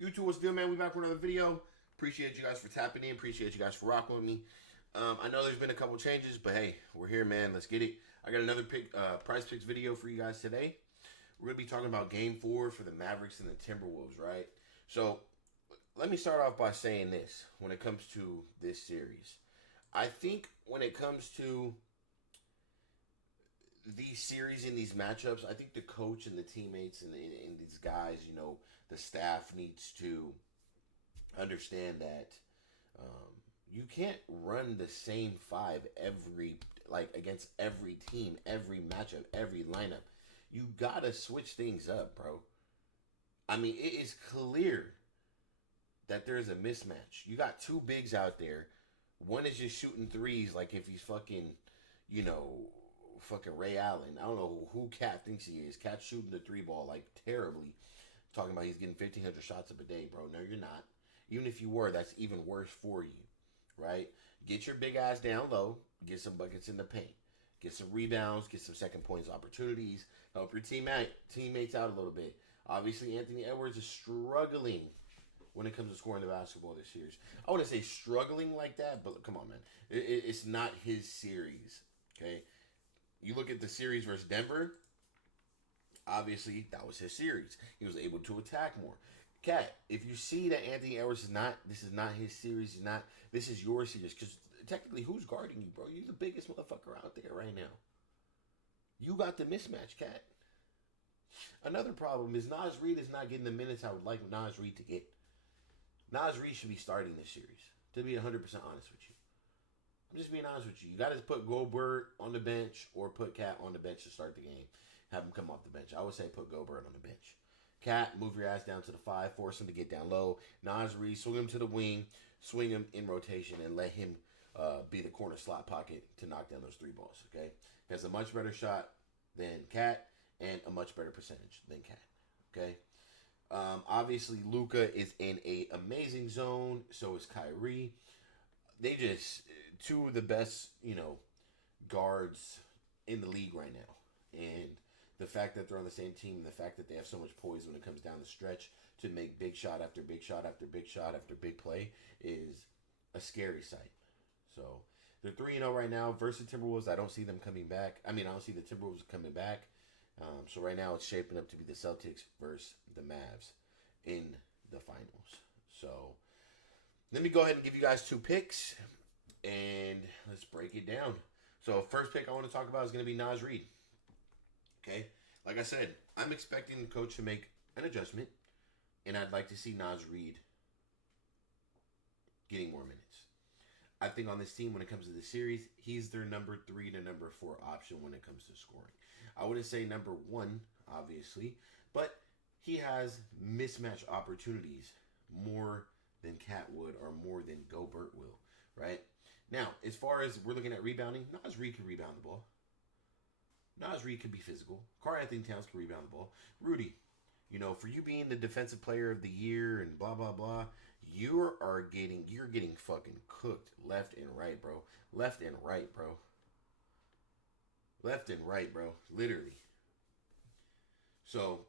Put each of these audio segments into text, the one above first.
YouTube, what's good, man? We back with another video. Appreciate you guys for tapping in. Appreciate you guys for rocking with me. I know there's been a couple changes, but hey, we're here, man. Let's get it. I got another Prizepicks video for you guys today. We're gonna be talking about Game 4 for the Mavericks and the Timberwolves, right? So let me start off by saying this: when it comes to this series, I think when it comes to these series and these matchups, I think the coach and the teammates and these guys, the staff needs to understand that um, you can't run the same five against every team, every matchup, every lineup. You gotta switch things up, bro. I mean, it is clear that there's a mismatch. You got two bigs out there. One is just shooting threes like if he's fucking, you know, fucking Ray Allen. I don't know who Cat thinks he is. Cat's shooting the three ball like terribly. Talking about he's getting 1,500 shots a day, bro. No, you're not. Even if you were, that's even worse for you, right? Get your big ass down low. Get some buckets in the paint. Get some rebounds. Get some second points opportunities. Help your teammates out a little bit. Obviously, Anthony Edwards is struggling when it comes to scoring the basketball this series. I wouldn't say struggling like that, but come on, man. It's not his series, okay? You look at the series versus Denver. Obviously, that was his series. He was able to attack more. Cat, if you see that Anthony Edwards this is not his series, this is your series. Because technically, who's guarding you, bro? You're the biggest motherfucker out there right now. You got the mismatch, Cat. Another problem is Nas Reed is not getting the minutes I would like Nas Reed to get. Nas Reed should be starting this series, to be 100% honest with you. I'm just being honest with you. You got to put Gobert on the bench or put Cat on the bench to start the game. Have him come off the bench. I would say put Gobert on the bench. Cat, move your ass down to the 5, force him to get down low. Nas Reed, swing him to the wing, swing him in rotation, and let him be the corner slot pocket to knock down those three balls, okay? He has a much better shot than Cat and a much better percentage than Cat, okay? Obviously, Luka is in a amazing zone. So is Kyrie. They just two of the best, guards in the league right now. And the fact that they're on the same team, the fact that they have so much poise when it comes down the stretch to make big shot after big shot after big shot after big play is a scary sight. So they're 3-0 right now versus Timberwolves. I don't see them coming back. I don't see the Timberwolves coming back. So right now it's shaping up to be the Celtics versus the Mavs in the finals. So let me go ahead and give you guys two picks and let's break it down. So first pick I want to talk about is going to be Nas Reed. Okay, like I said, I'm expecting the coach to make an adjustment, and I'd like to see Nas Reed getting more minutes. I think on this team, when it comes to the series, he's their number 3 to number 4 option when it comes to scoring. I wouldn't say number 1, obviously, but he has mismatch opportunities more than Cat would or more than Gobert will, right? Now, as far as we're looking at rebounding, Nas Reed can rebound the ball. Nas Reed can be physical. Karl-Anthony Towns can rebound the ball. Rudy, for you being the defensive player of the year and blah blah blah, you're getting fucking cooked left and right, bro. Left and right, bro. Left and right, bro. Literally. So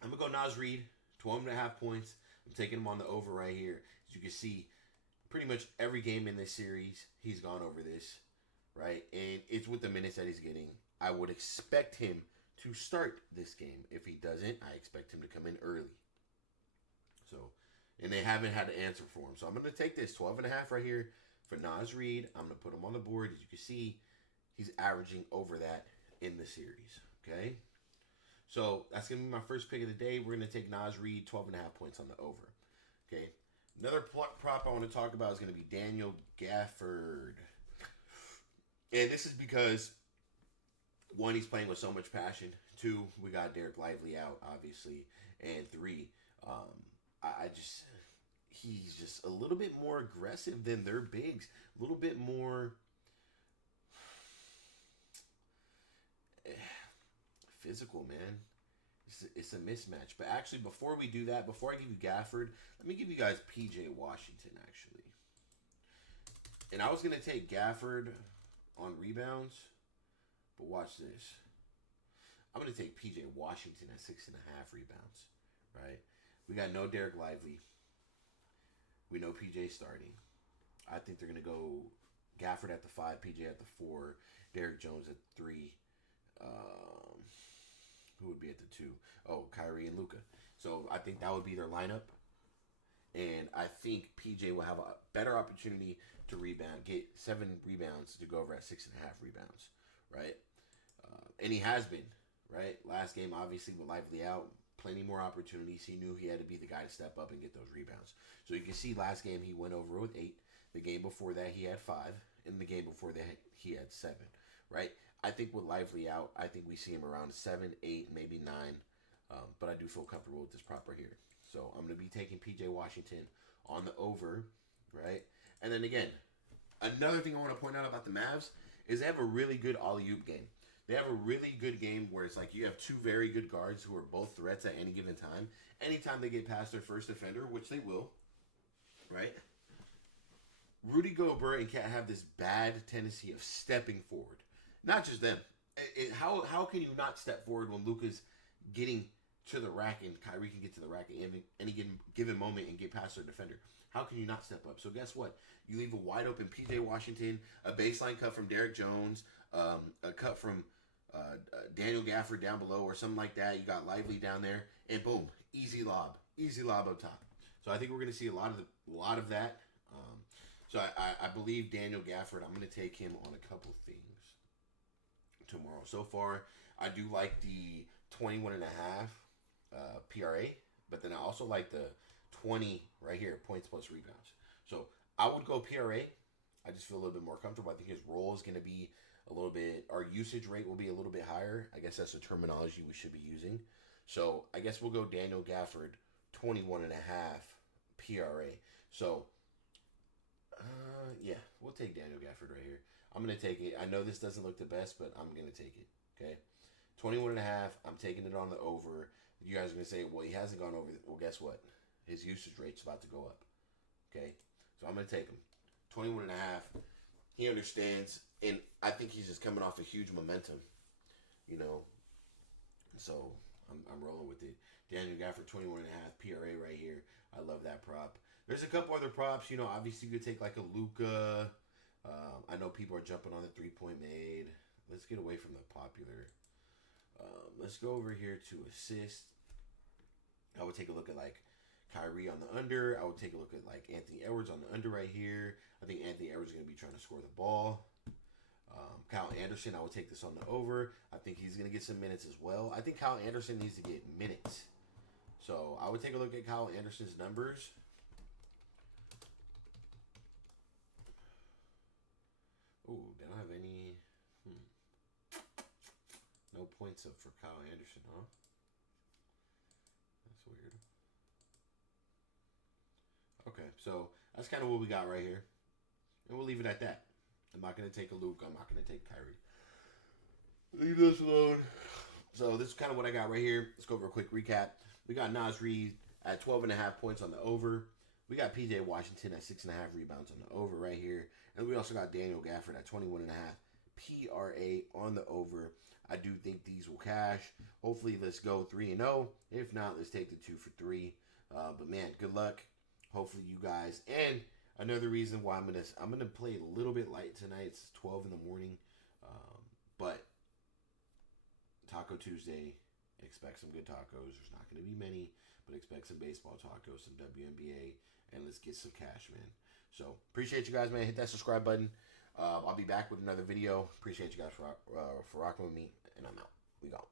I'm gonna go Nas Reed, 12.5 points. I'm taking him on the over right here. As you can see, pretty much every game in this series, he's gone over this, right? And it's with the minutes that he's getting. I would expect him to start this game. If he doesn't, I expect him to come in early. So, and they haven't had an answer for him. So I'm going to take this 12.5 right here for Nas Reed. I'm going to put him on the board. As you can see, he's averaging over that in the series. Okay? So that's going to be my first pick of the day. We're going to take Nas Reed, 12.5 points on the over. Okay? Another prop I want to talk about is going to be Daniel Gafford. And this is because, 1, he's playing with so much passion. 2, we got Derek Lively out, obviously. And 3, he's just a little bit more aggressive than their bigs. A little bit more physical, man. It's a mismatch. But actually, before we do that, before I give you Gafford, let me give you guys P.J. Washington, actually. And I was going to take Gafford on rebounds, but watch this. I'm going to take P.J. Washington at 6.5 rebounds, right? We got no Derek Lively. We know PJ starting. I think they're going to go Gafford at the 5, PJ at the 4, Derek Jones at 3. Who would be at the 2? Oh, Kyrie and Luka. So I think that would be their lineup. And I think PJ will have a better opportunity to rebound, get 7 rebounds to go over at 6.5 rebounds, right? And he has been, right? Last game, obviously, with Lively out, plenty more opportunities. He knew he had to be the guy to step up and get those rebounds. So you can see last game he went over with 8. The game before that he had 5. And the game before that he had 7, right? I think with Lively out, I think we see him around 7, 8, maybe 9. But I do feel comfortable with this prop right here. So I'm going to be taking PJ Washington on the over, right? And then again, another thing I want to point out about the Mavs is they have a really good alley-oop game. They have a really good game where it's like you have 2 very good guards who are both threats at any given time. Anytime they get past their first defender, which they will, right? Rudy Gobert and Cat have this bad tendency of stepping forward. Not just them. How can you not step forward when Luka's getting to the rack and Kyrie can get to the rack at any given moment and get past their defender? How can you not step up? So guess what? You leave a wide open PJ Washington, a baseline cut from Derek Jones, a cut from Daniel Gafford down below or something like that. You got Lively down there, and boom, easy lob up top. So I think we're going to see a lot of that. So I believe Daniel Gafford. I'm going to take him on a couple things tomorrow. So far, I do like the 21.5 PRA, but then I also like the 20 right here, points plus rebounds. So I would go PRA. I just feel a little bit more comfortable. I think his role is going to be a little bit, our usage rate will be a little bit higher. I guess that's the terminology we should be using. So I guess we'll go Daniel Gafford, 21.5 PRA. So, yeah, we'll take Daniel Gafford right here. I'm going to take it. I know this doesn't look the best, but I'm going to take it, okay? 21.5, I'm taking it on the over. You guys are going to say, well, he hasn't gone over. Well, guess what? His usage rate's about to go up, okay? So I'm going to take him. 21.5. He understands, and I think he's just coming off a huge momentum, you know? So I'm rolling with it. Daniel Gafford, 21.5 PRA right here. I love that prop. There's a couple other props. You know, obviously you could take like a Luka. I know people are jumping on the 3-point made. Let's get away from the popular. Let's go over here to assist. I would take a look at like Kyrie on the under. I would take a look at like Anthony Edwards on the under right here. I think Anthony Edwards is going to be trying to score the ball. Kyle Anderson, I would take this on the over. I think he's going to get some minutes as well. I think Kyle Anderson needs to get minutes. So I would take a look at Kyle Anderson's numbers. Ooh, they don't have any. No points up for Kyle Anderson, huh? That's weird. Okay, so that's kind of what we got right here. And we'll leave it at that. I'm not going to take a Luke. I'm not going to take Kyrie. Leave this alone. So this is kind of what I got right here. Let's go over a quick recap. We got Naz Reid at 12.5 points on the over. We got PJ Washington at 6.5 rebounds on the over right here. And we also got Daniel Gafford at 21.5 PRA on the over. I do think these will cash. Hopefully, let's go 3-0. If not, let's take the 2 for 3. But man, good luck. Hopefully, you guys. And another reason why I'm gonna play a little bit light tonight. It's 12 in the morning. But Taco Tuesday. Expect some good tacos. There's not going to be many, but expect some baseball tacos, some WNBA, and let's get some cash, man. So appreciate you guys, man. Hit that subscribe button. I'll be back with another video. Appreciate you guys for rocking with me, and I'm out. We go.